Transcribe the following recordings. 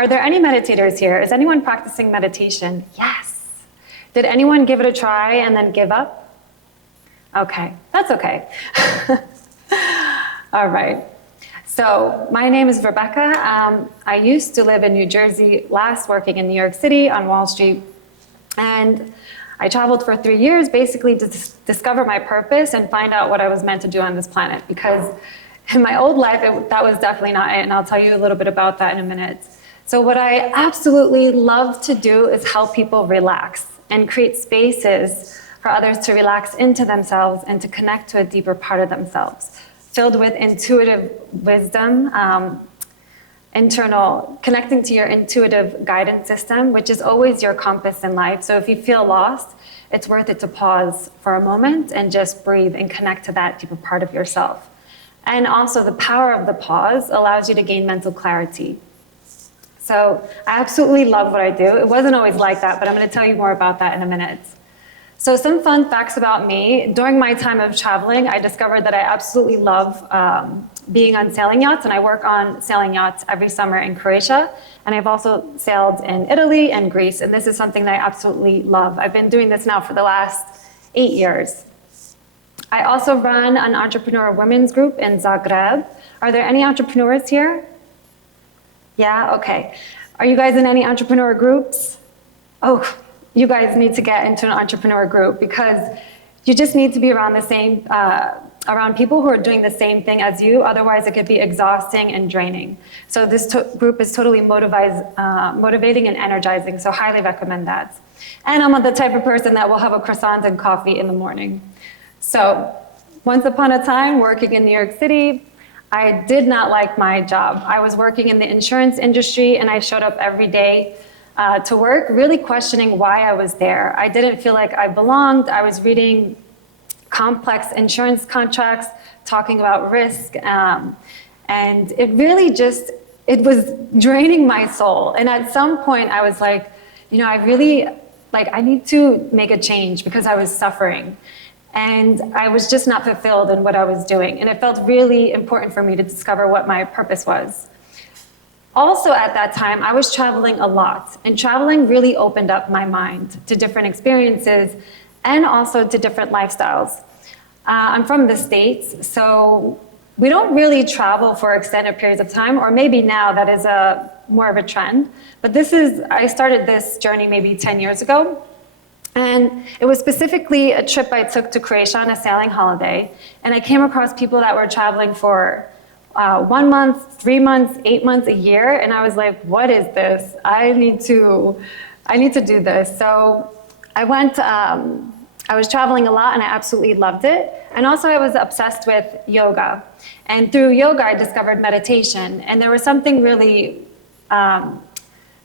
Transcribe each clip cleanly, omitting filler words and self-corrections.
Are there any meditators here? Is anyone practicing meditation? Yes. Did anyone give it a try and then give up? Okay, that's okay. All right. So my name is Rebecca. I used to live in New Jersey, last working in New York City on Wall Street. And I traveled for 3 years basically to discover my purpose and find out what I was meant to do on this planet. Because in my old life, that was definitely not it. And I'll tell you a little bit about that in a minute. So what I absolutely love to do is help people relax and create spaces for others to relax into themselves and to connect to a deeper part of themselves, filled with intuitive wisdom, connecting to your intuitive guidance system, which is always your compass in life. So if you feel lost, it's worth it to pause for a moment and just breathe and connect to that deeper part of yourself. And also the power of the pause allows you to gain mental clarity. So I absolutely love what I do. It wasn't always like that, but I'm going to tell you more about that in a minute. So some fun facts about me. During my time of traveling, I discovered that I absolutely love being on sailing yachts, and I work on sailing yachts every summer in Croatia. And I've also sailed in Italy and Greece, and this is something that I absolutely love. I've been doing this now for the last 8 years. I also run an entrepreneur women's group in Zagreb. Are there any entrepreneurs here? Yeah, okay. Are you guys in any entrepreneur groups? Oh, you guys need to get into an entrepreneur group because you just need to be around around people who are doing the same thing as you. Otherwise, it could be exhausting and draining. So this group is totally motivating and energizing, so highly recommend that. And I'm the type of person that will have a croissant and coffee in the morning. So once upon a time, working in New York City, I did not like my job. I was working in the insurance industry, and I showed up every day to work, really questioning why I was there. I didn't feel like I belonged. I was reading complex insurance contracts, talking about risk, and it really it was draining my soul. And at some point, I was like, I need to make a change because I was suffering. And I was just not fulfilled in what I was doing. And it felt really important for me to discover what my purpose was. Also at that time, I was traveling a lot. And traveling really opened up my mind to different experiences and also to different lifestyles. I'm from the States, so we don't really travel for extended periods of time, or maybe now that is more of a trend. But I started this journey maybe 10 years ago. And it was specifically a trip I took to Croatia on a sailing holiday. And I came across people that were traveling for 1 month, 3 months, 8 months, a year. And I was like, what is this? I need to do this. So I was traveling a lot and I absolutely loved it. And also I was obsessed with yoga. And through yoga, I discovered meditation. And there was something really,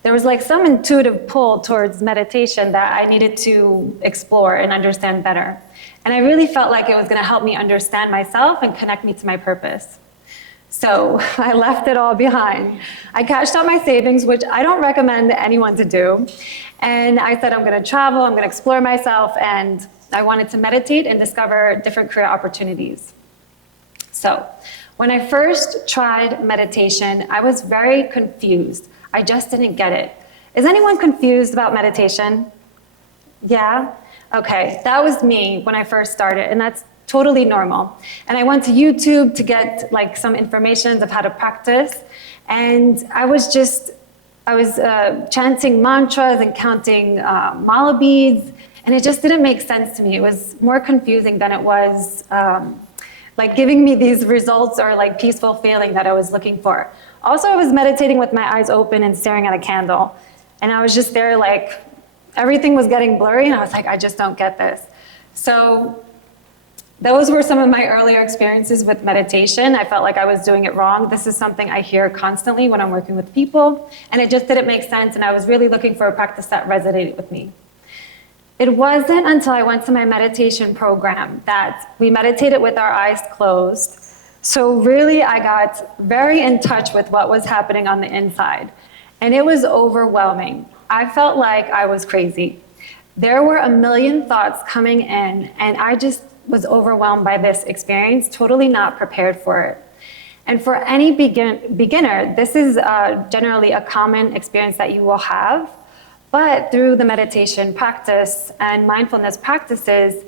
there was like some intuitive pull towards meditation that I needed to explore and understand better. And I really felt like it was going to help me understand myself and connect me to my purpose. So I left it all behind. I cashed out my savings, which I don't recommend anyone to do. And I said, I'm going to travel, I'm going to explore myself, and I wanted to meditate and discover different career opportunities. So when I first tried meditation, I was very confused. I just didn't get it. Is anyone confused about meditation? Yeah? Okay, that was me when I first started, and that's totally normal. And I went to YouTube to get some information of how to practice, and I was chanting mantras and counting mala beads, and it just didn't make sense to me. It was more confusing than it was giving me these results or peaceful feeling that I was looking for. Also, I was meditating with my eyes open and staring at a candle. And I was just there everything was getting blurry, and I was like, I just don't get this. So those were some of my earlier experiences with meditation. I felt like I was doing it wrong. This is something I hear constantly when I'm working with people, and it just didn't make sense, and I was really looking for a practice that resonated with me. It wasn't until I went to my meditation program that we meditated with our eyes closed. So really, I got very in touch with what was happening on the inside. And it was overwhelming. I felt like I was crazy. There were a million thoughts coming in, and I just was overwhelmed by this experience, totally not prepared for it. And for any beginner, this is generally a common experience that you will have. But through the meditation practice and mindfulness practices,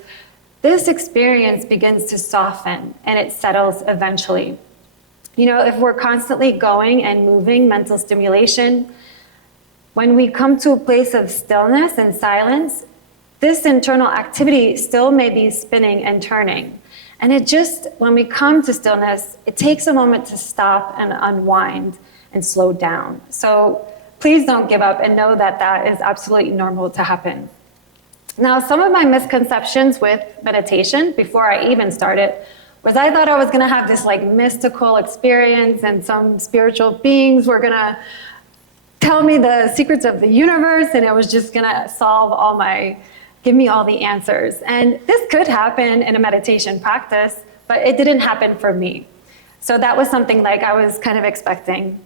this experience begins to soften and it settles eventually. If we're constantly going and moving, mental stimulation, when we come to a place of stillness and silence, this internal activity still may be spinning and turning. And when we come to stillness, it takes a moment to stop and unwind and slow down. So please don't give up and know that that is absolutely normal to happen. Now, some of my misconceptions with meditation before I even started was I thought I was going to have this mystical experience and some spiritual beings were going to tell me the secrets of the universe and it was just going to give me all the answers. And this could happen in a meditation practice, but it didn't happen for me. So that was something I was kind of expecting.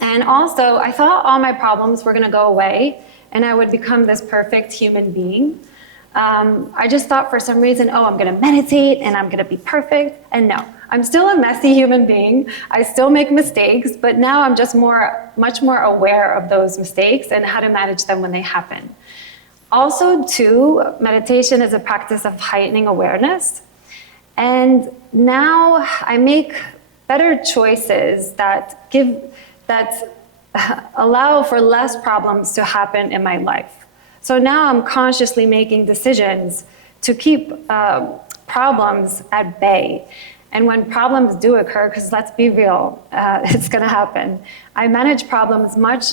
And also, I thought all my problems were going to go away and I would become this perfect human being. I just thought for some reason, I'm going to meditate and I'm going to be perfect. And no, I'm still a messy human being. I still make mistakes, but now I'm just much more aware of those mistakes and how to manage them when they happen. Also, too, meditation is a practice of heightening awareness. And now I make better choices that allow for less problems to happen in my life. So now I'm consciously making decisions to keep problems at bay. And when problems do occur, because let's be real, it's going to happen, I manage problems much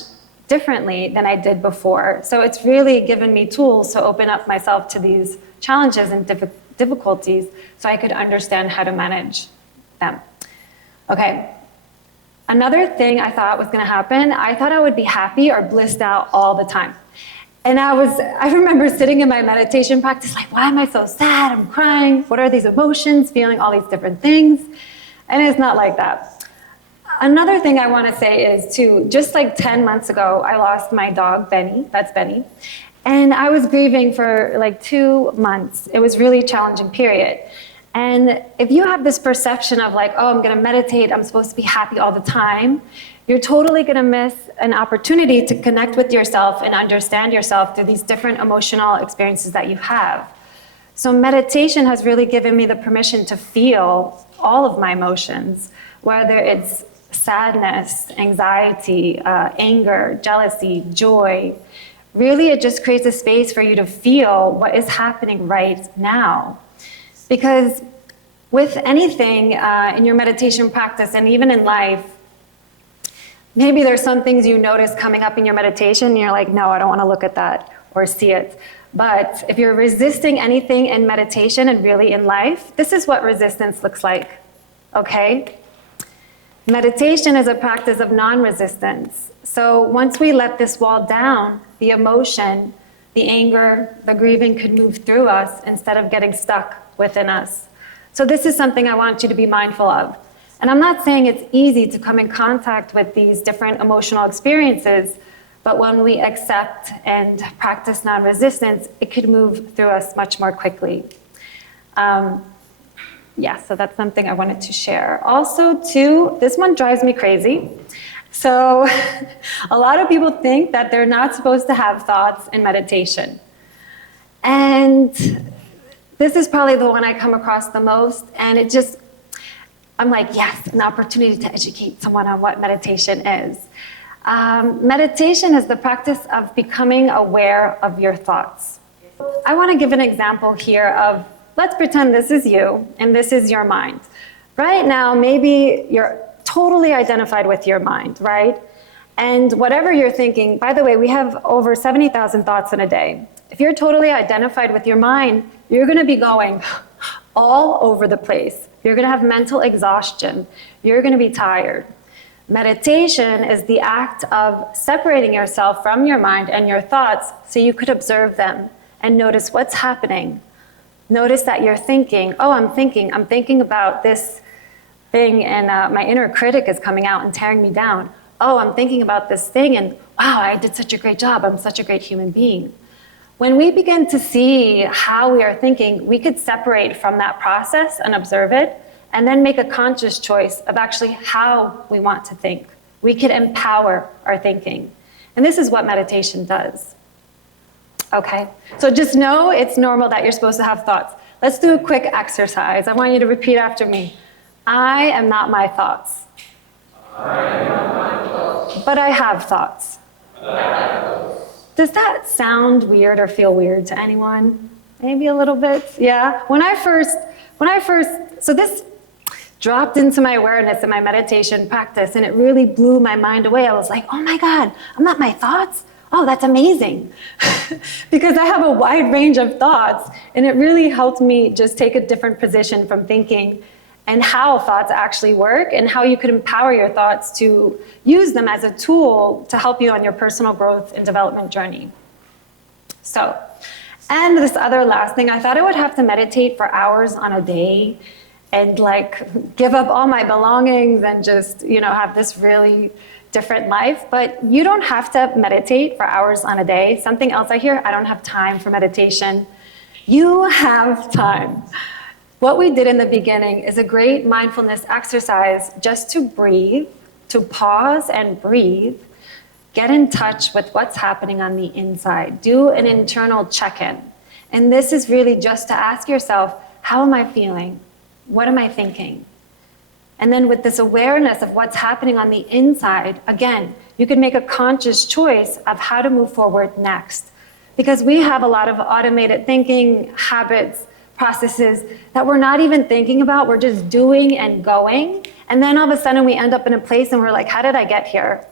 differently than I did before. So it's really given me tools to open up myself to these challenges and difficulties so I could understand how to manage them. Okay. Another thing I thought was going to happen, I thought I would be happy or blissed out all the time. And I remember sitting in my meditation practice why am I so sad? I'm crying. What are these emotions? Feeling all these different things. And it's not like that. Another thing I want to say is too, just 10 months ago, I lost my dog, Benny. That's Benny. And I was grieving for 2 months. It was really a challenging period. And if you have this perception of I'm going to meditate, I'm supposed to be happy all the time, you're totally going to miss an opportunity to connect with yourself and understand yourself through these different emotional experiences that you have. So meditation has really given me the permission to feel all of my emotions, whether it's sadness, anxiety, anger, jealousy, joy. Really, it just creates a space for you to feel what is happening right now. Because with anything in your meditation practice and even in life, maybe there's some things you notice coming up in your meditation and you're like, no, I don't want to look at that or see it. But if you're resisting anything in meditation and really in life, this is what resistance looks like, okay? Meditation is a practice of non-resistance. So once we let this wall down, the emotion, the anger, the grieving could move through us instead of getting stuck within us. So this is something I want you to be mindful of. And I'm not saying it's easy to come in contact with these different emotional experiences, but when we accept and practice non-resistance, it could move through us much more quickly. So that's something I wanted to share. Also, too, this one drives me crazy. So a lot of people think that they're not supposed to have thoughts in meditation. And this is probably the one I come across the most, and I'm like, yes, an opportunity to educate someone on what meditation is. Meditation is the practice of becoming aware of your thoughts. I want to give an example here of, let's pretend this is you and this is your mind. Right now, maybe you're totally identified with your mind, right? And whatever you're thinking, by the way, we have over 70,000 thoughts in a day. If you're totally identified with your mind, you're going to be going all over the place. You're going to have mental exhaustion. You're going to be tired. Meditation is the act of separating yourself from your mind and your thoughts so you could observe them and notice what's happening. Notice that you're thinking, I'm thinking about this thing, and my inner critic is coming out and tearing me down. I'm thinking about this thing, and wow, I did such a great job. I'm such a great human being. When we begin to see how we are thinking, we could separate from that process and observe it and then make a conscious choice of actually how we want to think. We can empower our thinking. And this is what meditation does. Okay, so just know it's normal that you're supposed to have thoughts. Let's do a quick exercise. I want you to repeat after me. I am not my thoughts. I am not my thoughts. But I have thoughts. Does that sound weird or feel weird to anyone? Maybe a little bit, yeah? When I first, so this dropped into my awareness in my meditation practice, and it really blew my mind away. I was like, oh my God, I'm not my thoughts? Oh, that's amazing. Because I have a wide range of thoughts, and it really helped me just take a different position from thinking and how thoughts actually work and how you could empower your thoughts to use them as a tool to help you on your personal growth and development journey. So, and this other last thing, I thought I would have to meditate for hours on a day and like give up all my belongings and just, have this really different life. But you don't have to meditate for hours on a day. Something else I hear, I don't have time for meditation. You have time. What we did in the beginning is a great mindfulness exercise just to breathe, to pause and breathe, get in touch with what's happening on the inside, do an internal check-in. And this is really just to ask yourself, how am I feeling? What am I thinking? And then with this awareness of what's happening on the inside, again, you can make a conscious choice of how to move forward next. Because we have a lot of automated thinking habits, processes that we're not even thinking about. We're just doing and going. And then all of a sudden we end up in a place and we're like, how did I get here?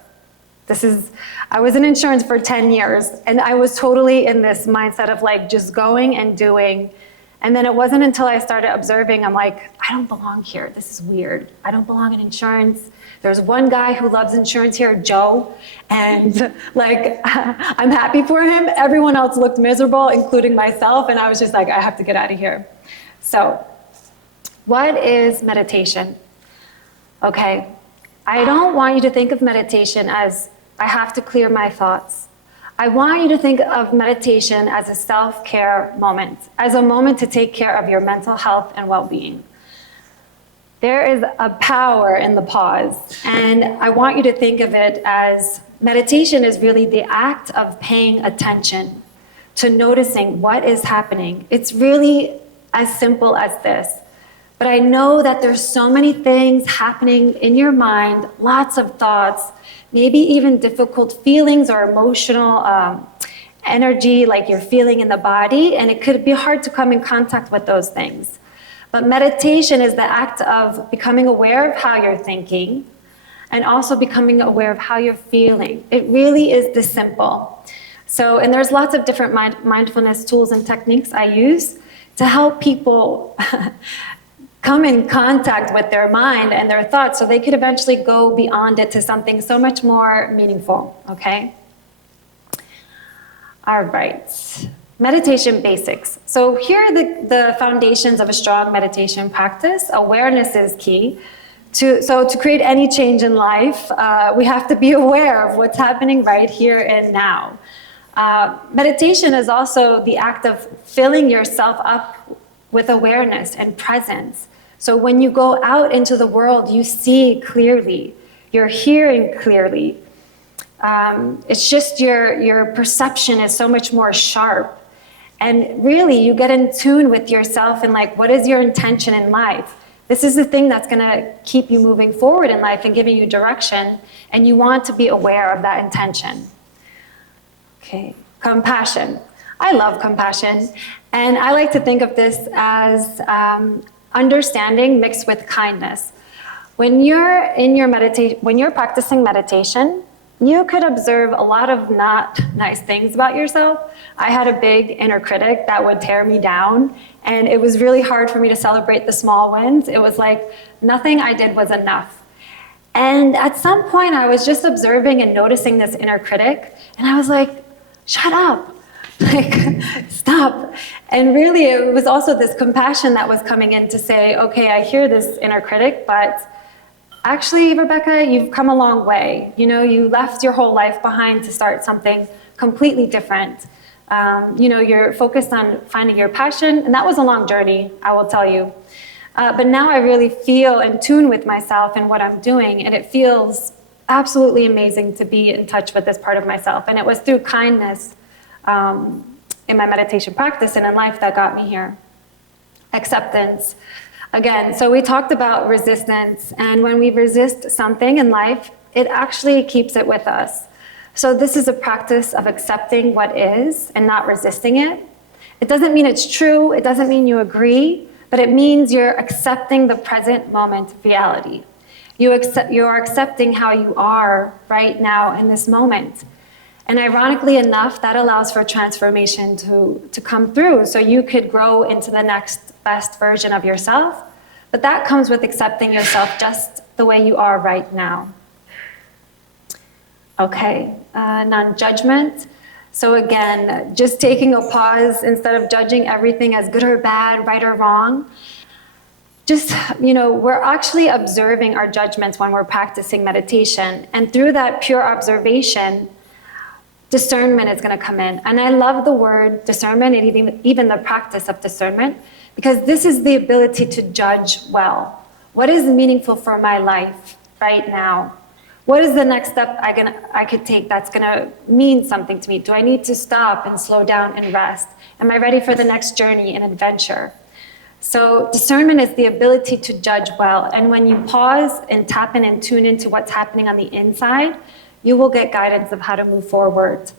I was in insurance for 10 years and I was totally in this mindset of like just going and doing. And then it wasn't until I started observing, I'm like, I don't belong here. This is weird. I don't belong in insurance. There's one guy who loves insurance here, Joe, and like, I'm happy for him. Everyone else looked miserable, including myself, and I was just like, I have to get out of here. So, what is meditation? Okay, I don't want you to think of meditation as, I have to clear my thoughts. I want you to think of meditation as a self-care moment, as a moment to take care of your mental health and well-being. There is a power in the pause, and I want you to think of it as meditation is really the act of paying attention to noticing what is happening. It's really as simple as this. But I know that there's so many things happening in your mind, lots of thoughts, maybe even difficult feelings or emotional energy like you're feeling in the body, and it could be hard to come in contact with those things. But meditation is the act of becoming aware of how you're thinking and also becoming aware of how you're feeling. It really is this simple. So, and there's lots of different mindfulness tools and techniques I use to help people come in contact with their mind and their thoughts so they could eventually go beyond it to something so much more meaningful, okay? All right. Meditation basics. So here are the foundations of a strong meditation practice. Awareness is key. So to create any change in life, we have to be aware of what's happening right here and now. Meditation is also the act of filling yourself up with awareness and presence. So when you go out into the world, you see clearly, you're hearing clearly. It's just your perception is so much more sharp. And really, you get in tune with yourself and like, what is your intention in life? This is the thing that's gonna keep you moving forward in life and giving you direction, and you want to be aware of that intention. Okay, compassion. I love compassion, and I like to think of this as understanding mixed with kindness. When you're practicing meditation, you could observe a lot of not nice things about yourself. I had a big inner critic that would tear me down, and it was really hard for me to celebrate the small wins. It was like nothing I did was enough. And at some point, I was just observing and noticing this inner critic, and I was like, shut up, like, stop. And really, it was also this compassion that was coming in to say, okay, I hear this inner critic, but actually, Rebecca, you've come a long way. You left your whole life behind to start something completely different. You're focused on finding your passion, and that was a long journey, I will tell you. But now I really feel in tune with myself and what I'm doing, and it feels absolutely amazing to be in touch with this part of myself. And it was through kindness in my meditation practice and in life that got me here. Acceptance. Again, so we talked about resistance, and when we resist something in life, it actually keeps it with us. So this is a practice of accepting what is and not resisting it. It doesn't mean it's true, it doesn't mean you agree, but it means you're accepting the present moment reality. You're accepting how you are right now in this moment. And ironically enough, that allows for transformation to come through, so you could grow into the next best version of yourself. But that comes with accepting yourself just the way you are right now. Okay, non-judgment. So again, just taking a pause instead of judging everything as good or bad, right or wrong. Just, we're actually observing our judgments when we're practicing meditation. And through that pure observation, discernment is going to come in. And I love the word discernment and even the practice of discernment, because this is the ability to judge well. What is meaningful for my life right now? What is the next step I could take that's going to mean something to me? Do I need to stop and slow down and rest? Am I ready for the next journey and adventure? So discernment is the ability to judge well. And when you pause and tap in and tune into what's happening on the inside, you will get guidance of how to move forward.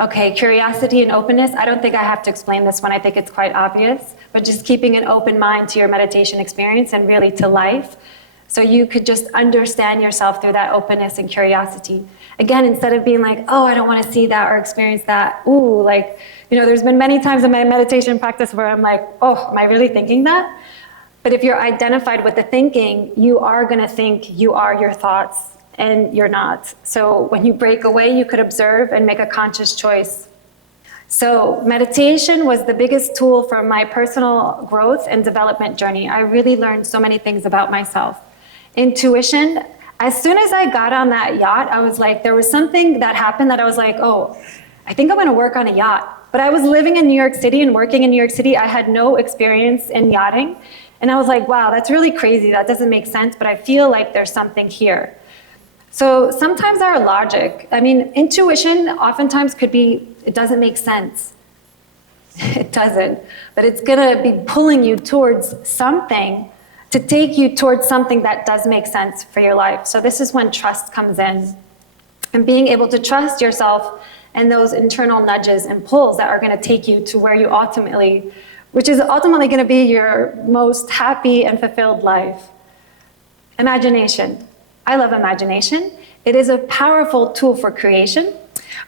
Okay, curiosity and openness. I don't think I have to explain this one. I think it's quite obvious. But just keeping an open mind to your meditation experience and really to life. So you could just understand yourself through that openness and curiosity. Again, instead of being like, oh, I don't want to see that or experience that. Ooh, there's been many times in my meditation practice where I'm like, oh, am I really thinking that? But if you're identified with the thinking, you are going to think you are your thoughts, and you're not. So when you break away, you could observe and make a conscious choice. So meditation was the biggest tool for my personal growth and development journey. I really learned so many things about myself. Intuition, as soon as I got on that yacht, I was like, there was something that happened that I was like, oh, I think I'm going to work on a yacht. But I was living in New York City and working in New York City. I had no experience in yachting. And I was like, wow, that's really crazy. That doesn't make sense, but I feel like there's something here. So sometimes our logic, intuition oftentimes could be, it doesn't make sense. It doesn't, but it's gonna be pulling you towards something to take you towards something that does make sense for your life. So this is when trust comes in, and being able to trust yourself and those internal nudges and pulls that are gonna take you to where you which is ultimately gonna be your most happy and fulfilled life. Imagination. I love imagination. It is a powerful tool for creation.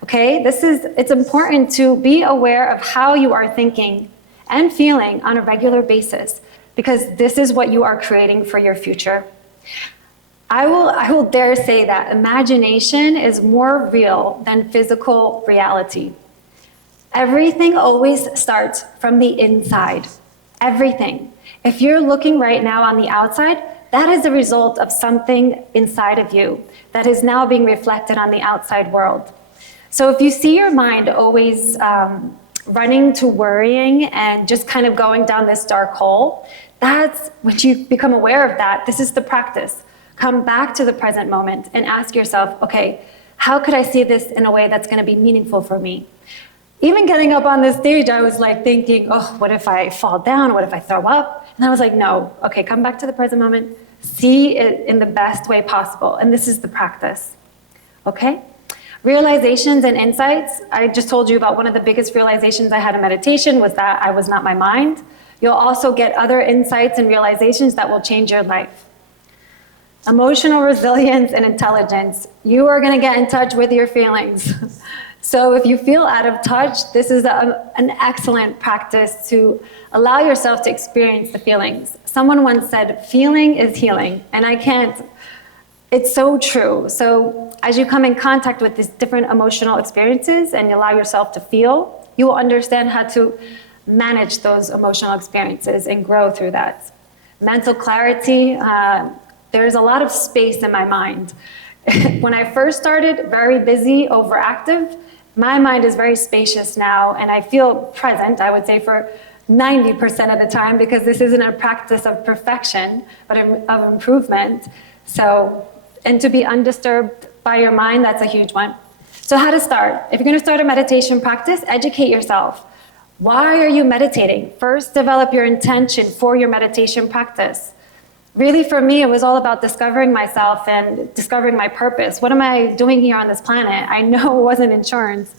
Okay, it's important to be aware of how you are thinking and feeling on a regular basis, because this is what you are creating for your future. I will dare say that imagination is more real than physical reality. Everything always starts from the inside. Everything. If you're looking right now on the outside, that is the result of something inside of you that is now being reflected on the outside world. So if you see your mind always running to worrying and just kind of going down this dark hole, that's when you become aware of that. This is the practice. Come back to the present moment and ask yourself, okay, how could I see this in a way that's going to be meaningful for me? Even getting up on this stage, I was like thinking, oh, what if I fall down? What if I throw up? And I was like, no, okay, come back to the present moment, see it in the best way possible. And this is the practice, okay? Realizations and insights. I just told you about one of the biggest realizations I had in meditation was that I was not my mind. You'll also get other insights and realizations that will change your life. Emotional resilience and intelligence. You are gonna get in touch with your feelings. So if you feel out of touch, this is an excellent practice to allow yourself to experience the feelings. Someone once said, feeling is healing, and it's so true. So as you come in contact with these different emotional experiences and you allow yourself to feel, you will understand how to manage those emotional experiences and grow through that. Mental clarity, there's a lot of space in my mind. When I first started, very busy, overactive, my mind is very spacious now, and I feel present, I would say, for 90% of the time, because this isn't a practice of perfection, but of improvement. So, and to be undisturbed by your mind, that's a huge one. So how to start? If you're going to start a meditation practice, educate yourself. Why are you meditating? First, develop your intention for your meditation practice. Really, for me, it was all about discovering myself and discovering my purpose. What am I doing here on this planet? I know it wasn't insurance.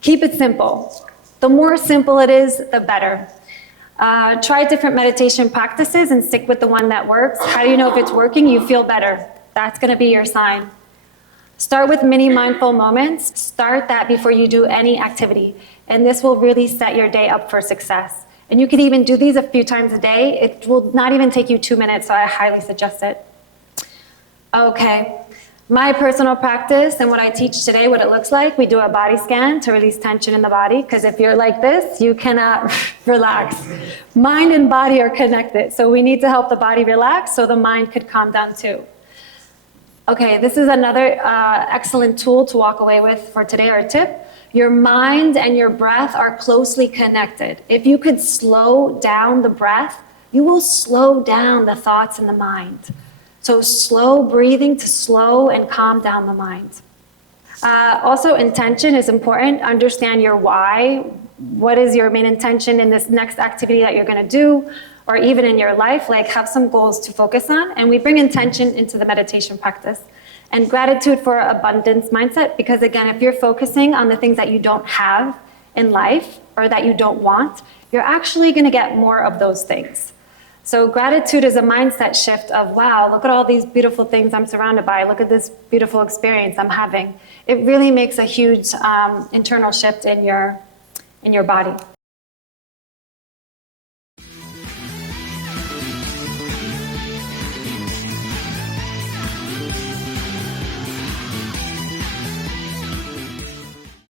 Keep it simple. The more simple it is, the better. Try different meditation practices and stick with the one that works. How do you know if it's working? You feel better. That's going to be your sign. Start with mini mindful moments. Start that before you do any activity. And this will really set your day up for success. And you can even do these a few times a day. It will not even take you 2 minutes, so I highly suggest it. Okay, my personal practice and what I teach today, what it looks like, we do a body scan to release tension in the body, because if you're like this, you cannot relax. Mind and body are connected, so we need to help the body relax so the mind could calm down too. Okay, this is another excellent tool to walk away with for today, our tip. Your mind and your breath are closely connected. If you could slow down the breath, you will slow down the thoughts in the mind. So slow breathing to slow and calm down the mind. Also, intention is important. Understand your why. What is your main intention in this next activity that you're going to do, or even in your life? Like, have some goals to focus on. And we bring intention into the meditation practice. And gratitude for abundance mindset, because again, if you're focusing on the things that you don't have in life or that you don't want, you're actually going to get more of those things. So gratitude is a mindset shift of, wow, look at all these beautiful things I'm surrounded by. Look at this beautiful experience I'm having. It really makes a huge internal shift in your body.